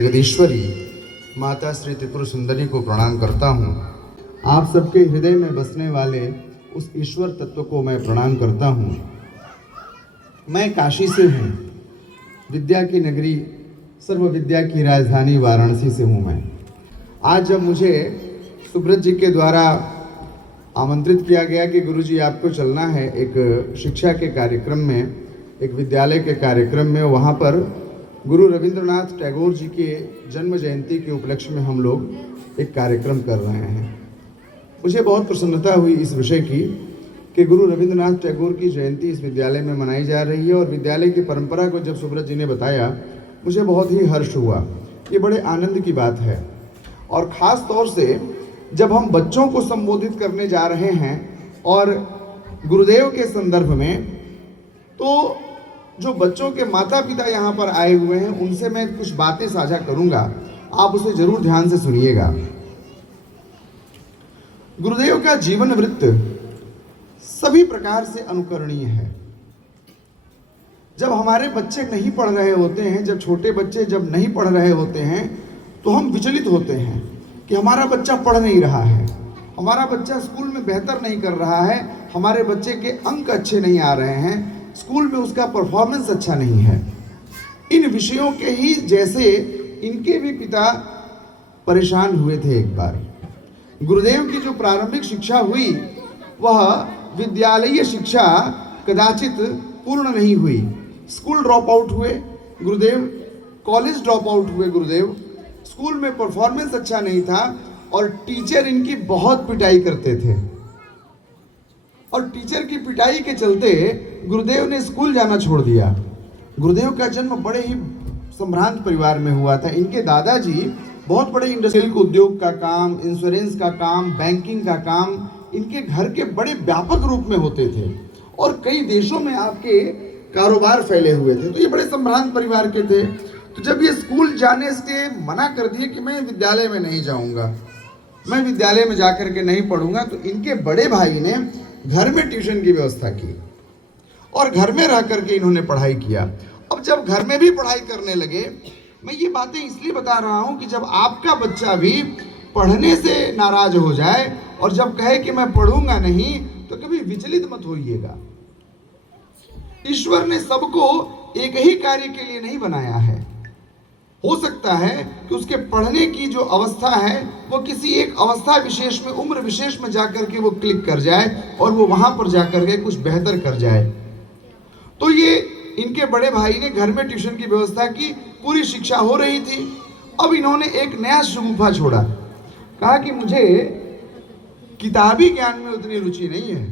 जगदीश्वरी माता श्री त्रिपुर सुंदरी को प्रणाम करता हूँ। आप सबके हृदय में बसने वाले उस ईश्वर तत्व को मैं प्रणाम करता हूँ। मैं काशी से हूँ, विद्या की नगरी, सर्व विद्या की राजधानी वाराणसी से हूँ मैं। आज जब मुझे सुब्रत जी के द्वारा आमंत्रित किया गया कि गुरुजी आपको चलना है एक शिक्षा के कार्यक्रम में, एक विद्यालय के कार्यक्रम में, वहाँ पर गुरु रविंद्रनाथ टैगोर जी के जन्म जयंती के उपलक्ष्य में हम लोग एक कार्यक्रम कर रहे हैं। मुझे बहुत प्रसन्नता हुई इस विषय की कि गुरु रविंद्रनाथ टैगोर की जयंती इस विद्यालय में मनाई जा रही है। और विद्यालय की परंपरा को जब सुब्रत जी ने बताया, मुझे बहुत ही हर्ष हुआ। ये बड़े आनंद की बात है। और ख़ास तौर से जब हम बच्चों को संबोधित करने जा रहे हैं और गुरुदेव के संदर्भ में, तो जो बच्चों के माता पिता यहाँ पर आए हुए हैं उनसे मैं कुछ बातें साझा करूंगा, आप उसे जरूर ध्यान से सुनिएगा। गुरुदेव का जीवन वृत्त सभी प्रकार से अनुकरणीय है। जब हमारे बच्चे नहीं पढ़ रहे होते हैं, जब छोटे बच्चे जब नहीं पढ़ रहे होते हैं, तो हम विचलित होते हैं कि हमारा बच्चा पढ़ नहीं रहा है, हमारा बच्चा स्कूल में बेहतर नहीं कर रहा है, हमारे बच्चे के अंक अच्छे नहीं आ रहे हैं, स्कूल में उसका परफॉर्मेंस अच्छा नहीं है। इन विषयों के ही जैसे इनके भी पिता परेशान हुए थे। एक बार गुरुदेव की जो प्रारंभिक शिक्षा हुई वह विद्यालयीय शिक्षा कदाचित पूर्ण नहीं हुई। स्कूल ड्रॉप आउट हुए गुरुदेव, कॉलेज ड्रॉप आउट हुए गुरुदेव, स्कूल में परफॉर्मेंस अच्छा नहीं था और टीचर इनकी बहुत पिटाई करते थे। और टीचर की पिटाई के चलते गुरुदेव ने स्कूल जाना छोड़ दिया। गुरुदेव का जन्म बड़े ही संभ्रांत परिवार में हुआ था। इनके दादाजी बहुत बड़े इंडस्ट्रियल उद्योग का काम, इंश्योरेंस का काम, बैंकिंग का काम इनके घर के बड़े व्यापक रूप में होते थे और कई देशों में आपके कारोबार फैले हुए थे। तो ये बड़े संभ्रांत परिवार के थे। तो जब ये स्कूल जाने से मना कर दिए कि मैं विद्यालय में नहीं जाऊंगा, मैं विद्यालय में जाकर के नहीं पढ़ूंगा, तो इनके बड़े भाई ने घर में ट्यूशन की व्यवस्था की और घर में रह करके इन्होंने पढ़ाई किया। अब जब घर में भी पढ़ाई करने लगे, मैं ये बातें इसलिए बता रहा हूं कि जब आपका बच्चा भी पढ़ने से नाराज हो जाए और जब कहे कि मैं पढ़ूंगा नहीं, तो कभी विचलित मत होइएगा। ईश्वर ने सबको एक ही कार्य के लिए नहीं बनाया है। हो सकता है कि उसके पढ़ने की जो अवस्था है वो किसी एक अवस्था विशेष में, उम्र विशेष में जाकर के वो क्लिक कर जाए और वो वहां पर जाकर के कुछ बेहतर कर जाए। तो ये इनके बड़े भाई ने घर में ट्यूशन की व्यवस्था की, पूरी शिक्षा हो रही थी। अब इन्होंने एक नया शगुफा छोड़ा, कहा कि मुझे किताबी ज्ञान में उतनी रुचि नहीं है,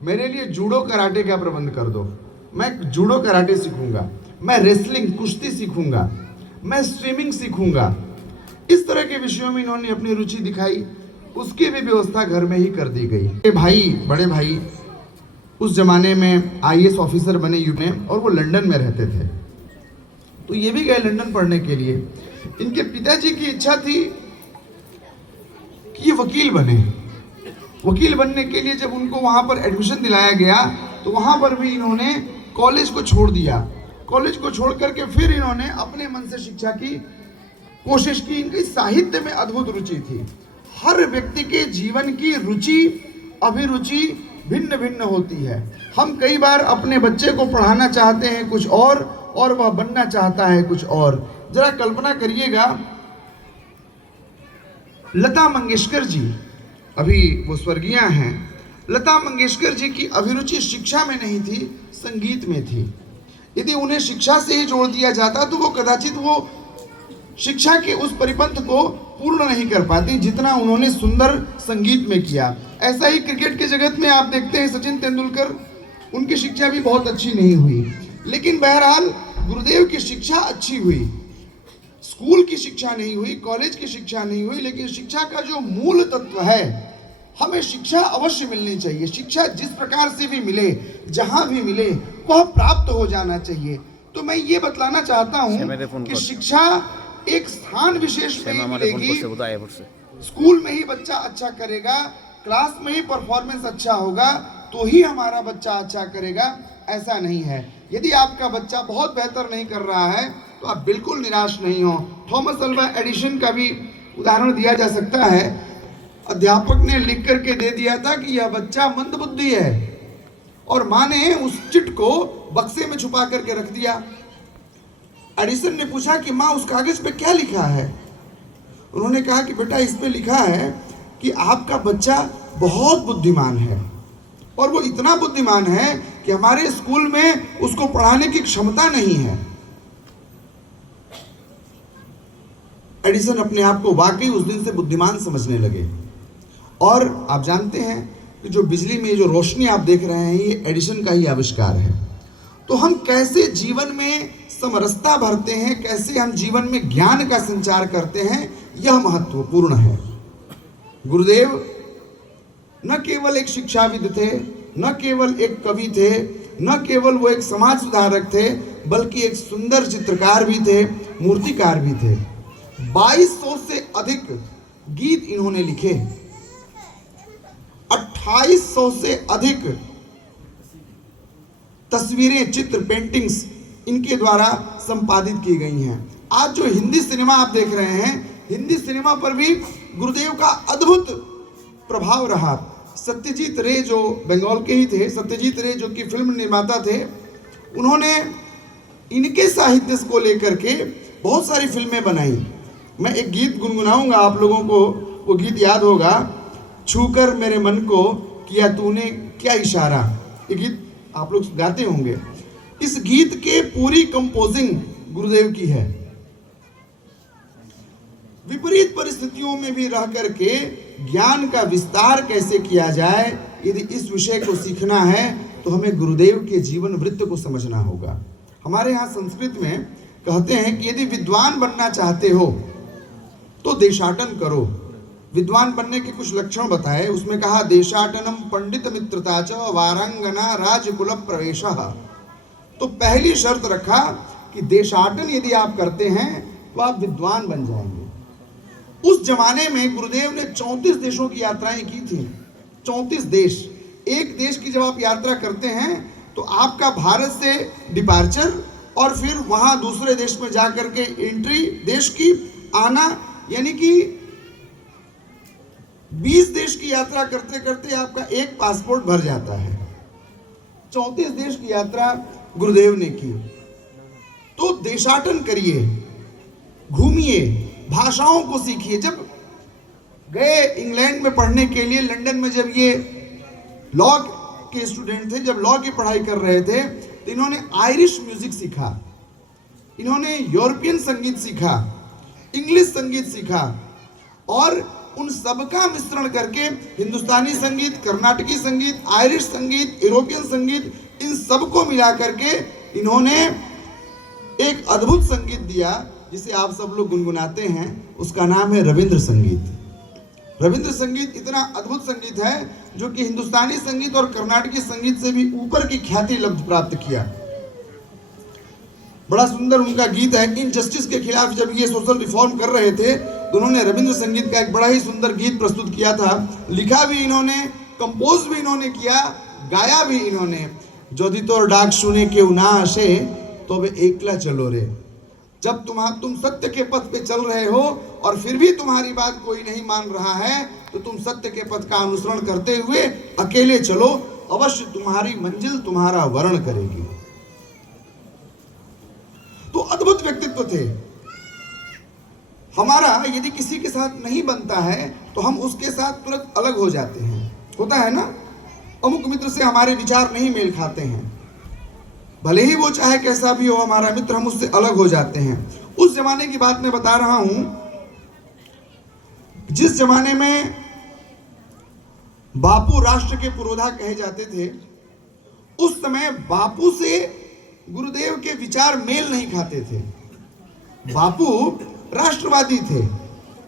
मेरे लिए जूडो कराटे का प्रबंध कर दो। मैं जूडो कराटे सीखूंगा, मैं रेसलिंग कुश्ती सीखूंगा, मैं स्विमिंग सीखूंगा। इस तरह के विषयों में इन्होंने अपनी रुचि दिखाई। उसकी भी व्यवस्था घर में ही कर दी गई। भाई, बड़े भाई उस जमाने में आईएएस ऑफिसर बने यूपी में और वो लंदन में रहते थे, तो ये भी गए लंदन पढ़ने के लिए। इनके पिताजी की इच्छा थी कि ये वकील बने। वकील बनने के लिए जब उनको वहां पर एडमिशन दिलाया गया, तो वहां पर भी इन्होंने कॉलेज को छोड़ दिया। कॉलेज को छोड़ करके फिर इन्होंने अपने मन से शिक्षा की कोशिश की। इनकी साहित्य में अद्भुत रुचि थी। हर व्यक्ति के जीवन की रुचि, अभिरुचि भिन्न भिन्न होती है। हम कई बार अपने बच्चे को पढ़ाना चाहते हैं कुछ और वह बनना चाहता है कुछ और। जरा कल्पना करिएगा, लता मंगेशकर जी, अभी वो स्वर्गीय हैं, लता मंगेशकर जी की अभिरुचि शिक्षा में नहीं थी, संगीत में थी। यदि उन्हें शिक्षा से ही जोड़ दिया जाता तो वो कदाचित वो शिक्षा के उस परिपंथ को पूर्ण नहीं कर पाती जितना उन्होंने सुंदर संगीत में किया। ऐसा ही क्रिकेट के जगत में आप देखते हैं सचिन तेंदुलकर, उनकी शिक्षा भी बहुत अच्छी नहीं हुई, लेकिन बहरहाल गुरुदेव की शिक्षा अच्छी हुई। स्कूल की शिक्षा नहीं हुई, कॉलेज की शिक्षा नहीं हुई, लेकिन शिक्षा का जो मूल तत्व है, हमें शिक्षा अवश्य मिलनी चाहिए। शिक्षा जिस प्रकार से भी मिले, जहां भी मिले, वह प्राप्त हो जाना चाहिए। तो मैं ये बतलाना चाहता हूं कि शिक्षा एक स्थान विशेष में मिलेगी। स्कूल में ही बच्चा अच्छा करेगा, क्लास में ही परफॉर्मेंस अच्छा होगा, तो ही हमारा बच्चा अच्छा करेगा, ऐसा नहीं है। यदि आपका बच्चा बहुत बेहतर नहीं कर रहा है तो आप बिल्कुल निराश नहीं हो। थॉमस अल्वा एडिशन का भी उदाहरण दिया जा सकता है। अध्यापक ने लिख करके दे दिया था कि यह बच्चा मंदबुद्धि है, और माँ ने उस चिट को बक्से में छुपा करके रख दिया। एडिसन ने पूछा कि माँ उस कागज पे क्या लिखा है? उन्होंने कहा कि बेटा इस पे लिखा है कि आपका बच्चा बहुत बुद्धिमान है, और वो इतना बुद्धिमान है कि हमारे स्कूल में उसको पढ़ाने की क्षमता नहीं है। एडिसन अपने आप को वाकई उस दिन से बुद्धिमान समझने लगे। और आप जानते हैं कि जो बिजली में जो रोशनी आप देख रहे हैं ये एडिसन का ही आविष्कार है। तो हम कैसे जीवन में समरसता भरते हैं, कैसे हम जीवन में ज्ञान का संचार करते हैं, यह महत्वपूर्ण है। गुरुदेव न केवल एक शिक्षाविद थे, न केवल एक कवि थे, न केवल वो एक समाज सुधारक थे, बल्कि एक सुंदर चित्रकार भी थे, मूर्तिकार भी थे। 2200 से अधिक गीत इन्होंने लिखे, 2800 से अधिक तस्वीरें, चित्र, पेंटिंग्स इनके द्वारा संपादित की गई हैं। आज जो हिंदी सिनेमा आप देख रहे हैं, हिंदी सिनेमा पर भी गुरुदेव का अद्भुत प्रभाव रहा। सत्यजीत रे जो बंगाल के ही थे, सत्यजीत रे जो कि फिल्म निर्माता थे, उन्होंने इनके साहित्य को लेकर के बहुत सारी फिल्में बनाई। मैं एक गीत गुनगुनाऊंगा, आप लोगों को वो गीत याद होगा, छूकर मेरे मन को किया तूने क्या इशारा। ये गीत आप लोग गाते होंगे। इस गीत के पूरी कंपोजिंग गुरुदेव की है। विपरीत परिस्थितियों में भी रह करके ज्ञान का विस्तार कैसे किया जाए, यदि इस विषय को सीखना है तो हमें गुरुदेव के जीवन वृत्त को समझना होगा। हमारे यहाँ संस्कृत में कहते हैं कि यदि विद्वान बनना चाहते हो तो देशाटन करो। विद्वान बनने के कुछ लक्षण बताए, उसमें कहा देशाटनम पंडित मित्रता च वारांगना राजकुल प्रवेशः। तो पहली शर्त रखा कि देशाटन यदि आप करते हैं तो आप विद्वान बन जाएंगे। उस जमाने में गुरुदेव ने 34 देशों की यात्राएं की थी। 34 देश। एक देश की जब आप यात्रा करते हैं तो आपका भारत से डिपार्चर और फिर वहां दूसरे देश में जाकर के एंट्री, देश की आना, यानी कि 20 देश की यात्रा करते करते आपका एक पासपोर्ट भर जाता है। 34 देश की यात्रा गुरुदेव ने की। तो देशाटन करिए, घूमिए, भाषाओं को सीखिए। जब गए इंग्लैंड में पढ़ने के लिए, लंदन में जब ये लॉ के स्टूडेंट थे, जब लॉ की पढ़ाई कर रहे थे, तो इन्होंने आयरिश म्यूजिक सीखा, इन्होंने यूरोपियन संगीत सीखा, इंग्लिश संगीत सीखा, और उन सबका मिश्रण करके हिंदुस्तानी संगीत, कर्नाटकी संगीत, आयरिश संगीत, यूरोपियन संगीत, इन सबको मिला करके इन्होंने एक अद्भुत संगीत दिया जिसे आप सब लोग गुनगुनाते हैं। उसका नाम है रविंद्र संगीत। रविंद्र संगीत इतना अद्भुत संगीत है जो कि हिंदुस्तानी संगीत और कर्नाटकी संगीत से भी ऊपर की ख्याति लब्ध प्राप्त किया। बड़ा सुंदर उनका गीत है। इनजस्टिस के खिलाफ जब ये सोशल रिफॉर्म कर रहे थे तो उन्होंने रविंद्र संगीत का एक बड़ा ही सुंदर गीत प्रस्तुत किया था। लिखा भी इन्होंने, कंपोज भी इन्होंने किया, गाया भी इन्होंने। यदि तोर डाक सुने के ना आसे तो वे एकला चलो रे। जब तुम सत्य के पथ पे चल रहे हो और फिर भी तुम्हारी बात कोई नहीं मान रहा है, तो तुम सत्य के पथ का अनुसरण करते हुए अकेले चलो, अवश्य तुम्हारी मंजिल तुम्हारा वर्ण करेगी। तो अद्भुत व्यक्तित्व थे। हमारा यदि किसी के साथ नहीं बनता है तो हम उसके साथ तुरंत अलग हो जाते हैं। होता है ना, अमुक मित्र से हमारे विचार नहीं मेल खाते हैं, भले ही वो चाहे कैसा भी हो हमारा मित्र, हम उससे अलग हो जाते हैं। उस जमाने की बात मैं बता रहा हूं, जिस जमाने में बापू राष्ट्र के पुरोधा कहे जाते थे, उस समय बापू से गुरुदेव के विचार मेल नहीं खाते थे। बापू राष्ट्रवादी थे।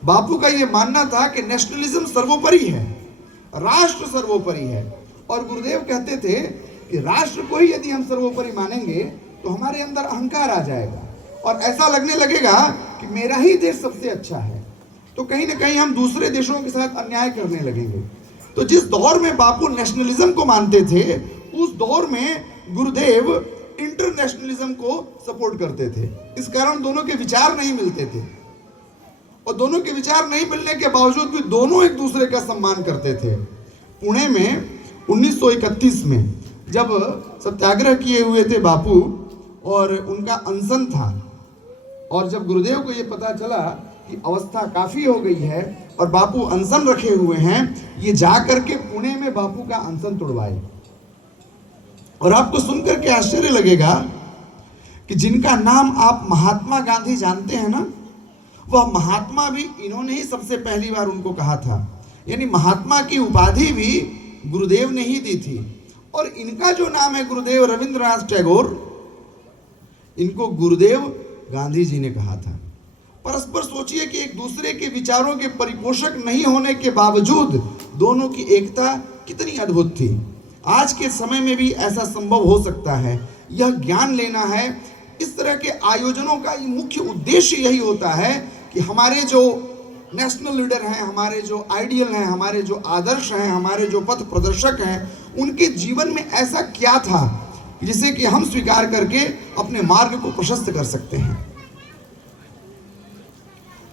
बापू का यह मानना था कि नेशनलिज्म सर्वोपरि है, राष्ट्र सर्वोपरि है, और गुरुदेव कहते थे कि राष्ट्र को ही यदि हम सर्वोपरि मानेंगे तो हमारे अंदर अहंकार आ जाएगा और ऐसा लगने लगेगा कि मेरा ही देश सबसे अच्छा है, तो कहीं ना कहीं हम दूसरे देशों के साथ अन्याय करने लगेंगे। तो जिस दौर में बापू नेशनलिज्म को मानते थे, उस दौर में गुरुदेव इंटरनेशनलिज्म को सपोर्ट करते थे। इस कारण दोनों के विचार नहीं मिलते थे, और दोनों के विचार नहीं मिलने के बावजूद भी दोनों एक दूसरे का सम्मान करते थे। पुणे में 1931 में जब सत्याग्रह किए हुए थे बापू और उनका अनशन था, और जब गुरुदेव को ये पता चला कि अवस्था काफ़ी हो गई है और बापू अनशन रखे हुए हैं, ये जा करके पुणे में बापू का अनशन तोड़वाए। और आपको सुनकर के आश्चर्य लगेगा कि जिनका नाम आप महात्मा गांधी जानते हैं ना, वह महात्मा भी इन्होंने ही सबसे पहली बार उनको कहा था। यानी महात्मा की उपाधि भी गुरुदेव ने ही दी थी। और इनका जो नाम है गुरुदेव रविंद्रनाथ टैगोर, इनको गुरुदेव गांधी जी ने कहा था। परस्पर सोचिए कि एक दूसरे के विचारों के परिपोषक नहीं होने के बावजूद दोनों की एकता कितनी अद्भुत थी। आज के समय में भी ऐसा संभव हो सकता है। यह ज्ञान लेना है। इस तरह के आयोजनों का मुख्य उद्देश्य यही होता है कि हमारे जो नेशनल लीडर हैं, हमारे जो आइडियल हैं, हमारे जो आदर्श हैं, हमारे जो पथ प्रदर्शक हैं, उनके जीवन में ऐसा क्या था जिसे कि हम स्वीकार करके अपने मार्ग को प्रशस्त कर सकते हैं।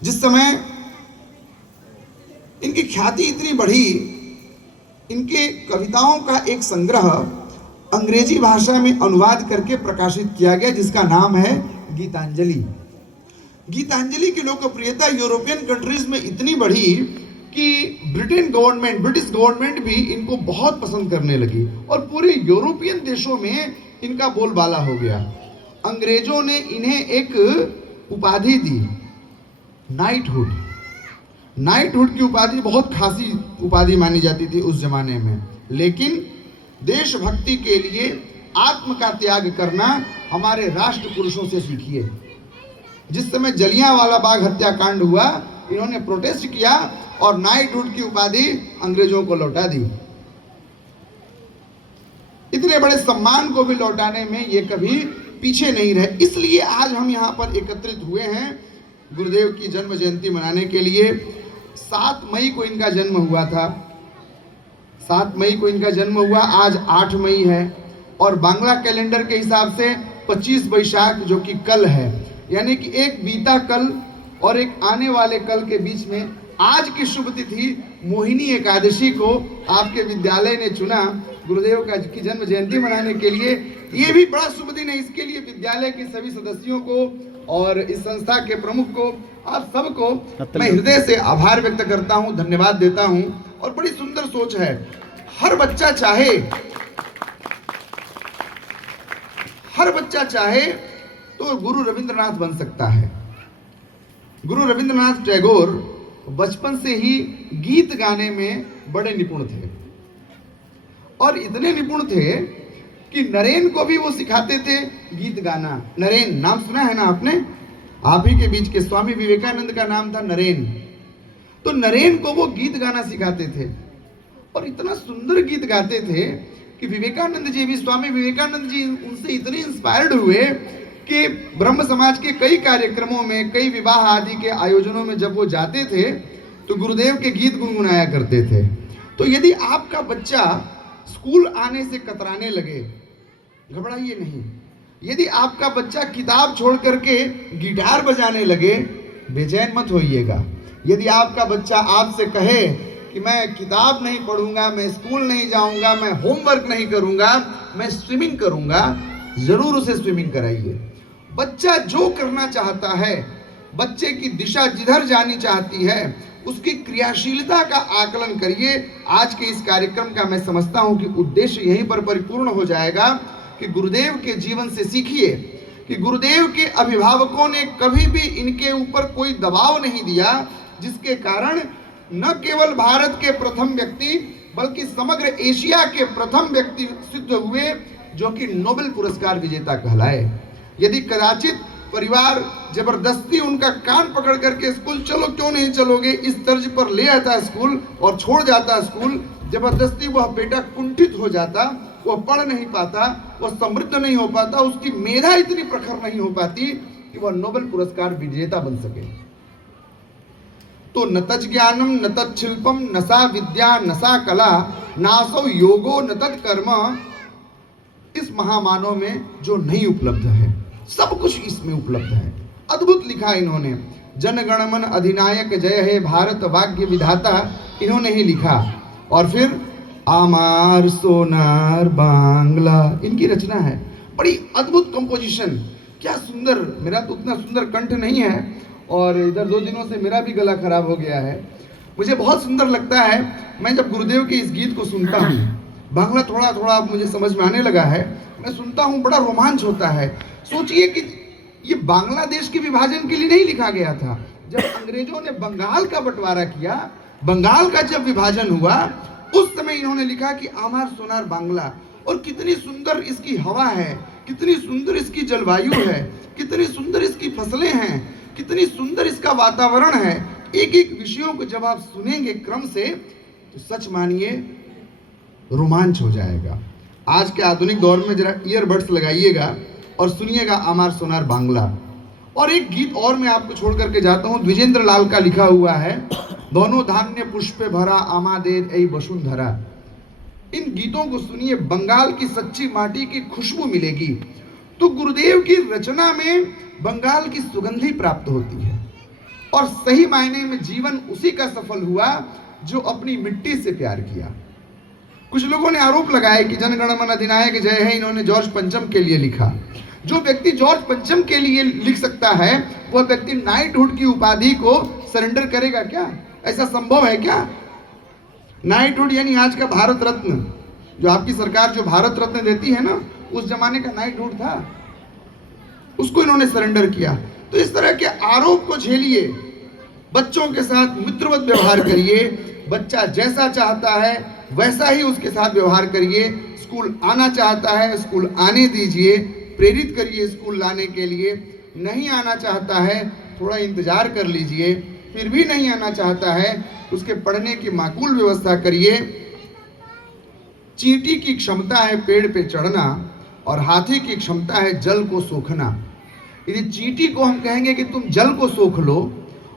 जिस समय इनकी ख्याति इतनी बढ़ी, इनके कविताओं का एक संग्रह अंग्रेजी भाषा में अनुवाद करके प्रकाशित किया गया, जिसका नाम है गीतांजलि। गीतांजलि की लोकप्रियता यूरोपियन कंट्रीज में इतनी बढ़ी कि ब्रिटिश गवर्नमेंट भी इनको बहुत पसंद करने लगी और पूरे यूरोपियन देशों में इनका बोलबाला हो गया। अंग्रेजों ने इन्हें एक उपाधि दी, नाइटहुड। नाइटहुड की उपाधि बहुत खासी उपाधि मानी जाती थी उस जमाने में, लेकिन देशभक्ति के लिए आत्म का त्याग करना हमारे राष्ट्र पुरुषों से सीखिए। जिस समय जलियांवाला बाग हत्याकांड हुआ, इन्होंने प्रोटेस्ट किया और नाइटहुड की उपाधि अंग्रेजों को लौटा दी। इतने बड़े सम्मान को भी लौटाने में ये कभी पीछे नहीं रहे। इसलिए आज हम यहाँ पर एकत्रित हुए हैं गुरुदेव की जन्म जयंती मनाने के लिए। 7 मई को इनका जन्म हुआ था। 7 मई को इनका जन्म हुआ, आज 8 मई है और बांग्ला कैलेंडर के हिसाब से 25 वैशाख जो कि कल है, यानी कि एक बीता कल और एक आने वाले कल के बीच में आज की शुभ तिथि मोहिनी एकादशी को आपके विद्यालय ने चुना गुरुदेव की जन्म जयंती मनाने के लिए। ये भी बड़ा शुभ दिन है। इसके लिए विद्यालय के सभी सदस्यों को और इस संस्था के प्रमुख को, आप सबको मैं हृदय से आभार व्यक्त करता हूँ, धन्यवाद देता हूँ। और बड़ी सुंदर सोच है। हर बच्चा चाहे तो गुरु रविंद्रनाथ बन सकता है। गुरु रविंद्रनाथ टैगोर बचपन से ही गीत गाने में बड़े निपुण थे और इतने निपुण थे कि नरेन को भी वो सिखाते थे गीत गाना। नरेन नाम सुना है ना आपने? आप ही के बीच के स्वामी विवेकानंद का नाम था नरेन। तो नरेन को वो गीत गाना सिखाते थे और इतना सुंदर गीत गाते थे कि विवेकानंद जी भी, स्वामी विवेकानंद जी उनसे इतने इंस्पायर्ड हुए कि ब्रह्म समाज के कई कार्यक्रमों में, कई विवाह आदि के आयोजनों में जब वो जाते थे तो गुरुदेव के गीत गुनगुनाया करते थे। तो यदि आपका बच्चा स्कूल आने से कतराने लगे, घबराइए नहीं। यदि आपका बच्चा किताब छोड़ करके गिटार बजाने लगे, बेचैन मत होइएगा। यदि आपका बच्चा आपसे कहे कि मैं किताब नहीं पढ़ूंगा, मैं स्कूल नहीं जाऊंगा, मैं होमवर्क नहीं करूंगा, मैं स्विमिंग करूंगा, जरूर उसे स्विमिंग कराइए। बच्चा जो करना चाहता है, बच्चे की दिशा जिधर जानी चाहती है, उसकी क्रियाशीलता का आकलन करिए। आज के इस कार्यक्रम का मैं समझता हूं कि उद्देश्य यहीं पर परिपूर्ण हो जाएगा कि गुरुदेव के जीवन से सीखिए कि गुरुदेव के अभिभावकों ने कभी भी इनके ऊपर कोई दबाव नहीं दिया, जिसके कारण न केवल भारत के प्रथम व्यक्ति बल्कि समग्र एशिया के प्रथम व्यक्ति सिद्ध हुए जो कि नोबेल पुरस्कार विजेता कहलाए। यदि कदाचित परिवार जबरदस्ती उनका कान पकड़ करके स्कूल चलो क्यों नहीं चलोगे इस तर्ज पर ले आता स्कूल और छोड़ जाता स्कूल, जबरदस्ती वह बेटा कुंठित हो जाता, वह पढ़ नहीं पाता, वह समृद्ध नहीं हो पाता, उसकी मेधा इतनी प्रखर नहीं हो पाती कि वह नोबेल पुरस्कार विजेता बन सके। तो न तज् ज्ञानम न तत्शिल्पम न सा विद्या न सा कला नासौ योगो न तत्कर्म इस महामानव में जो नहीं उपलब्ध है, सब कुछ इसमें उपलब्ध है। अद्भुत लिखा इन्होंने, जनगणमन अधिनायक जय हे भारत भाग्य विधाता, इन्होंने ही लिखा। और फिर आमार सोनार बांग्ला, इनकी रचना है। बड़ी अद्भुत कंपोजिशन, क्या सुंदर। मेरा तो उतना सुंदर कंठ नहीं है और इधर 2 दिनों से मेरा भी गला खराब हो गया है। मुझे बहुत सुंदर लगता है मैं जब गुरुदेव के इस गीत को सुनता हूँ। बांग्ला थोड़ा थोड़ा मुझे समझ में आने लगा है, मैं सुनता हूँ, बड़ा रोमांच होता है। सोचिए कि ये बांग्लादेश के विभाजन के लिए नहीं लिखा गया था। जब अंग्रेजों ने बंगाल का बंटवारा किया, बंगाल का जब विभाजन हुआ, उस समय इन्होंने लिखा कि आमार सोनार बांग्ला। और कितनी सुंदर इसकी हवा है, कितनी सुंदर इसकी जलवायु है, कितनी सुंदर इसकी फसलें हैं, कितनी सुंदर इसका वातावरण है। एक एक विषयों को जब आप सुनेंगे क्रम से तो सच मानिए रोमांच हो जाएगा। आज के आधुनिक दौर में जरा ईयरबड्स लगाइएगा और सुनिएगा आमार सोनार बांग्ला। और एक गीत और मैं आपको छोड़ करके जाता हूँ, द्विजेंद्र लाल का लिखा हुआ है, दोनों धान्य पुष्पे भरा आमादेर ऐ वसुंधरा। इन गीतों को सुनिए, बंगाल की सच्ची माटी की खुशबू मिलेगी। तो गुरुदेव की रचना में बंगाल की सुगंधी प्राप्त होती है और सही मायने में जीवन उसी का सफल हुआ जो अपनी मिट्टी से प्यार किया। कुछ लोगों ने आरोप लगाया कि जनगणमन अधिनायक जय है इन्होंने जॉर्ज पंचम के लिए लिखा। जो व्यक्ति जॉर्ज पंचम के लिए लिख सकता है, वह व्यक्ति नाइटहुड की उपाधि को सरेंडर करेगा क्या? ऐसा संभव है क्या? नाइटहुड यानी आज का भारत रत्न, जो आपकी सरकार जो भारत रत्न देती है ना, उस जमाने का नाइटहुड था, उसको इन्होंने सरेंडर किया। तो इस तरह के आरोप को झेलिए, बच्चों के साथ मित्रवत व्यवहार करिए। बच्चा जैसा चाहता है वैसा ही उसके साथ व्यवहार करिए। स्कूल आना चाहता है, स्कूल आने दीजिए, प्रेरित करिए स्कूल लाने के लिए। नहीं आना चाहता है, थोड़ा इंतजार कर लीजिए। फिर भी नहीं आना चाहता है, उसके पढ़ने की माकूल व्यवस्था करिए। चींटी की क्षमता है पेड़ पे चढ़ना और हाथी की क्षमता है जल को सोखना। यदि चींटी को हम कहेंगे कि तुम जल को सोख लो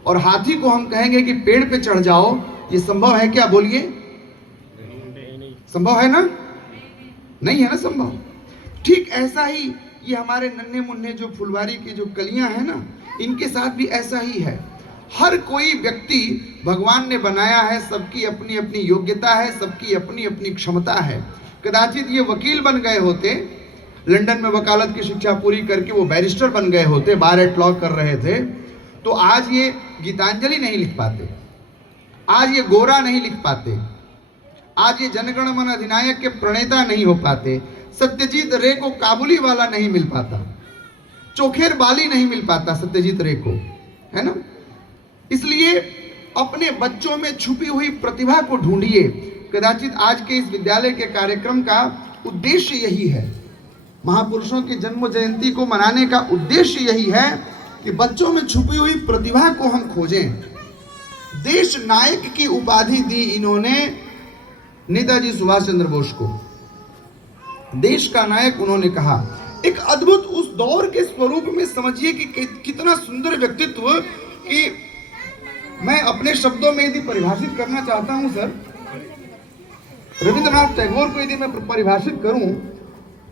और हाथी को हम कहेंगे कि पेड़ पे चढ़ जाओ, ये संभव है क्या? बोलिए, संभव है ना? नहीं है ना संभव। ठीक ऐसा ही ये हमारे नन्हे मुन्ने जो फुलवारी की जो कलियां हैं ना, इनके साथ भी ऐसा ही है। हर कोई व्यक्ति भगवान ने बनाया है, सबकी अपनी अपनी योग्यता है, सबकी अपनी अपनी क्षमता है। कदाचित ये वकील बन गए होते, लंदन में वकालत की शिक्षा पूरी करके वो बैरिस्टर बन गए होते, बार एट लॉ कर रहे थे, तो आज ये गीतांजलि नहीं लिख पाते, आज ये गोरा नहीं लिख पाते, आज ये जनगणमन अधिनायक के प्रणेता नहीं हो पाते, सत्यजीत रे को काबुली वाला नहीं मिल पाता, चोखेर बाली नहीं मिल पाता सत्यजीत रे को, है ना? इसलिए अपने बच्चों में छुपी हुई प्रतिभा को ढूंढिए। कदाचित आज के इस विद्यालय के कार्यक्रम का उद्देश्य यही है, महापुरुषों की जन्म जयंती को मनाने का उद्देश्य यही है कि बच्चों में छुपी हुई प्रतिभा को हम खोजें। देश नायक की उपाधि दी इन्होंने नेताजी सुभाष चंद्र बोस को, देश का नायक उन्होंने कहा। एक अद्भुत उस दौर के स्वरूप में समझिए कि कितना सुंदर व्यक्तित्व, कि मैं अपने शब्दों में यदि परिभाषित करना चाहता हूं सर, रविंद्रनाथ टैगोर को यदि मैं परिभाषित करूं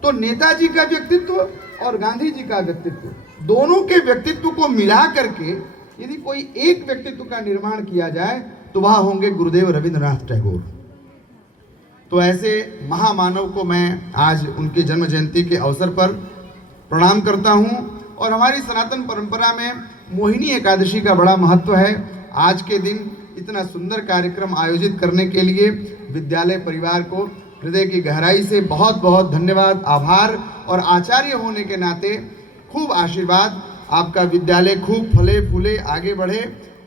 तो नेताजी का व्यक्तित्व और गांधी जी का व्यक्तित्व, दोनों के व्यक्तित्व को मिला करके यदि कोई एक व्यक्तित्व का निर्माण किया जाए तो वह होंगे गुरुदेव रविंद्रनाथ टैगोर। तो ऐसे महामानव को मैं आज उनके जन्म जयंती के अवसर पर प्रणाम करता हूं। और हमारी सनातन परंपरा में मोहिनी एकादशी का बड़ा महत्व है। आज के दिन इतना सुंदर कार्यक्रम आयोजित करने के लिए विद्यालय परिवार को हृदय की गहराई से बहुत बहुत धन्यवाद, आभार। और आचार्य होने के नाते खूब आशीर्वाद, आपका विद्यालय खूब फले फूले आगे बढ़े।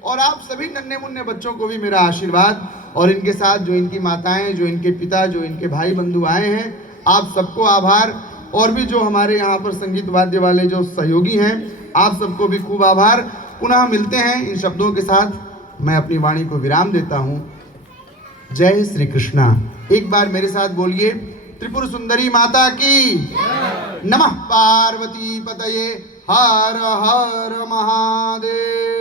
और आप सभी नन्हे मुन्ने बच्चों को भी मेरा आशीर्वाद, और इनके साथ जो इनकी माताएं, जो इनके पिता, जो इनके भाई बंधु आए हैं, आप सबको आभार। और भी जो हमारे यहाँ पर संगीत वाद्य वाले जो सहयोगी हैं, आप सबको भी खूब आभार। पुनः मिलते हैं। इन शब्दों के साथ मैं अपनी वाणी को विराम देता हूँ। जय श्री कृष्णा। एक बार मेरे साथ बोलिए, त्रिपुर सुंदरी माता की नमः, पार्वती पतये, हर हर महादेव।